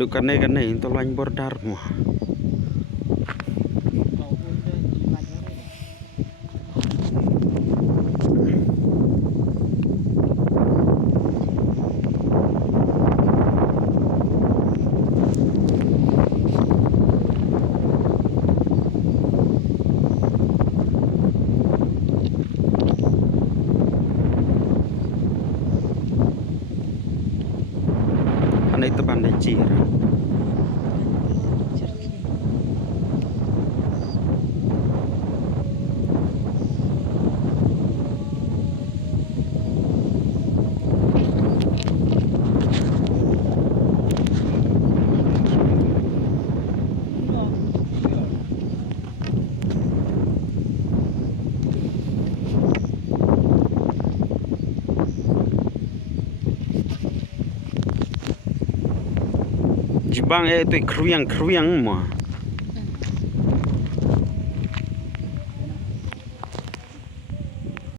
aduk kane itu lain bordar mu. Itu pandai cir. Jibang itu kriang mah.